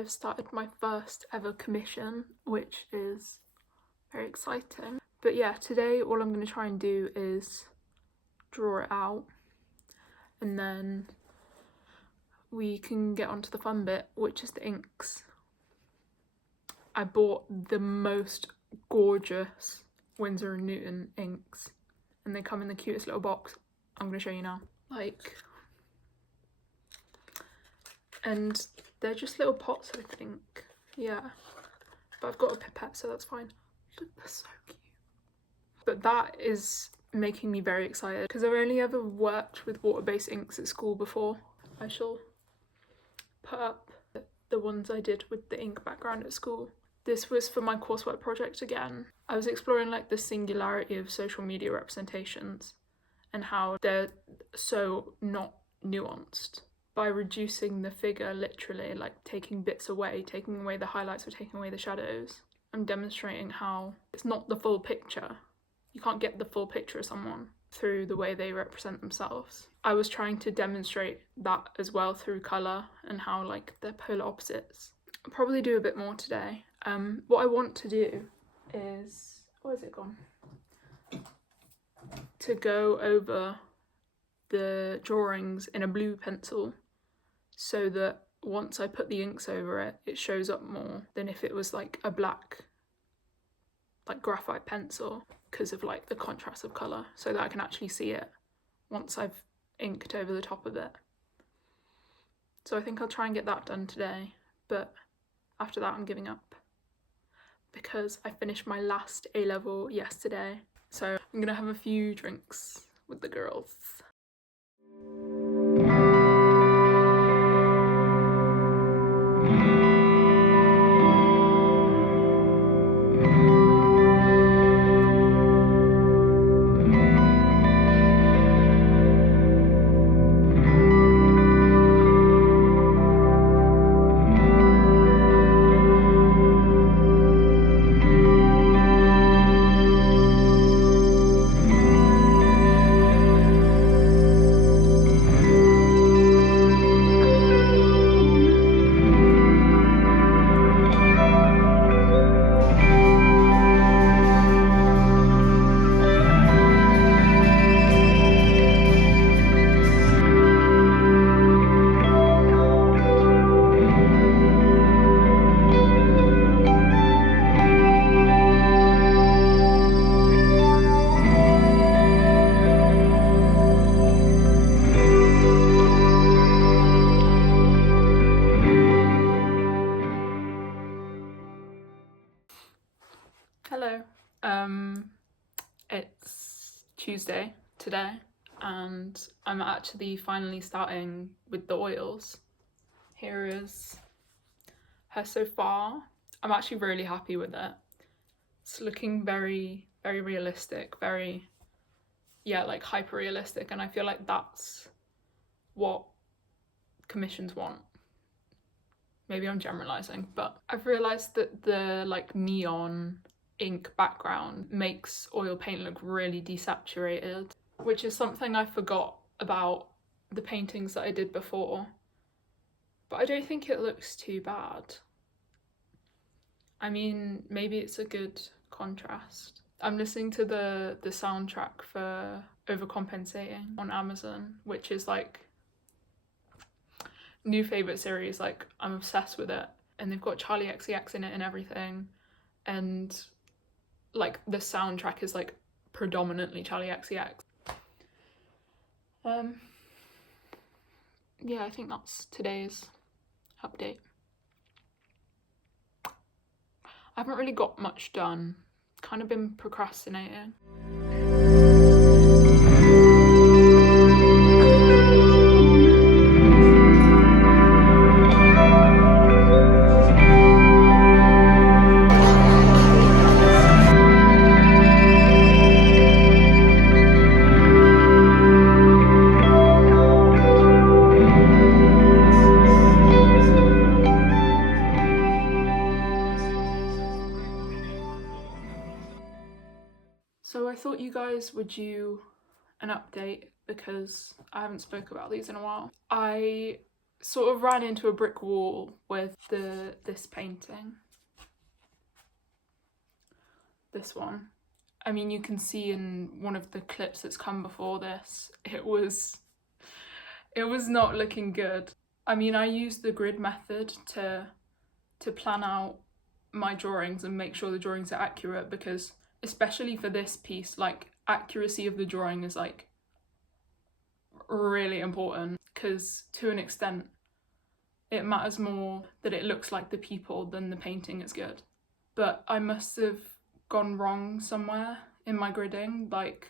I've started my first ever commission, which is very exciting. But yeah, today all I'm going to try and do is draw it out, and then we can get onto the fun bit, which is the inks. I bought the most gorgeous Winsor & Newton inks, and they come in the cutest little box. I'm going to show you now. And they're just little pots, I think. Yeah, but I've got a pipette, so that's fine. Look, they're so cute. But that is making me very excited because I've only ever worked with water-based inks at school before. I shall put up the ones I did with the ink background at school. This was for my coursework project again. I was exploring like the singularity of social media representations and how they're so not nuanced. By reducing the figure literally, like taking bits away, taking away the highlights or taking away the shadows, I'm demonstrating how it's not the full picture. You can't get the full picture of someone through the way they represent themselves. I was trying to demonstrate that as well through colour and how like they're polar opposites. I'll probably do a bit more today. What I want to do is, where's it gone? To go over the drawings in a blue pencil so that once I put the inks over it, it shows up more than if it was like a black, like graphite pencil, because of like the contrast of colour, so that I can actually see it once I've inked over the top of it. So I think I'll try and get that done today, but after that I'm giving up because I finished my last A-level yesterday. So I'm gonna have a few drinks with the girls. Hello. It's Tuesday today and I'm actually finally starting with the oils. Here is her so far. I'm actually really happy with it. It's looking very, very realistic, very, yeah, like hyper realistic, and I feel like that's what commissions want. Maybe I'm generalizing, but I've realized that the like neon ink background makes oil paint look really desaturated, which is something I forgot about the paintings that I did before, but I don't think it looks too bad. I mean, maybe it's a good contrast. I'm listening to the soundtrack for Overcompensating on Amazon, which is like new favourite series. Like, I'm obsessed with it, and they've got Charlie XCX in it and everything, and like the soundtrack is like predominantly Charlie XCX. Yeah, I think that's today's update. I haven't really got much done, kind of been procrastinating. So I thought you guys would do an update because I haven't spoke about these in a while. I sort of ran into a brick wall with this painting. This one. I mean, you can see in one of the clips that's come before this, it was not looking good. I mean, I used the grid method to plan out my drawings and make sure the drawings are accurate, because especially for this piece, like, accuracy of the drawing is like really important, because to an extent it matters more that it looks like the people than the painting is good. But I must have gone wrong somewhere in my gridding, like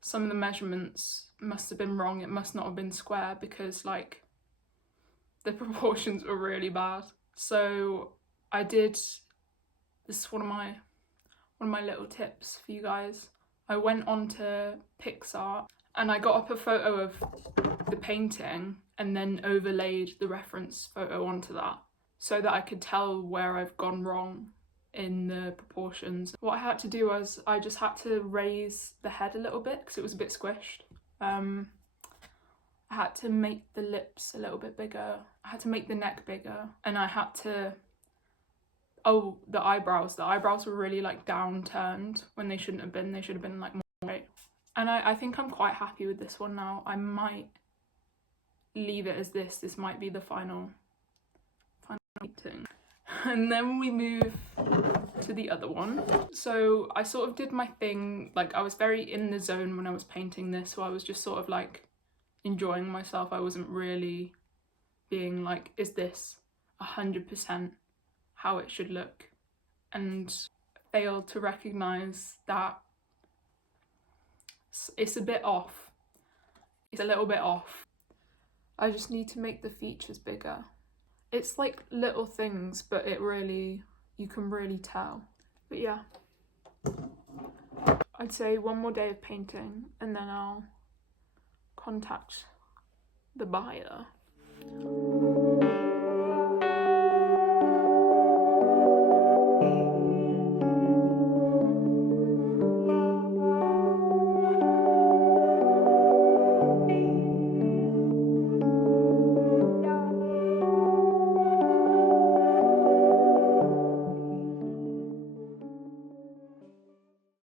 some of the measurements must have been wrong. It must not have been square, because like the proportions were really bad. So I did, this is one of my little tips for you guys. I went onto PicsArt and I got up a photo of the painting and then overlaid the reference photo onto that so that I could tell where I've gone wrong in the proportions. What I had to do was I just had to raise the head a little bit because it was a bit squished. I had to make the lips a little bit bigger. I had to make the neck bigger, and I had to, oh, the eyebrows were really like downturned when they shouldn't have been. They should have been like more straight. And I think I'm quite happy with this one now. I might leave it as this. This might be the final painting. And then we move to the other one. So I sort of did my thing, like I was very in the zone when I was painting this, so I was just sort of like enjoying myself. I wasn't really being like, is this 100% how it should look? And failed to recognise that it's a bit off. It's a little bit off. I just need to make the features bigger. It's like little things, but you can really tell. But yeah, I'd say one more day of painting and then I'll contact the buyer.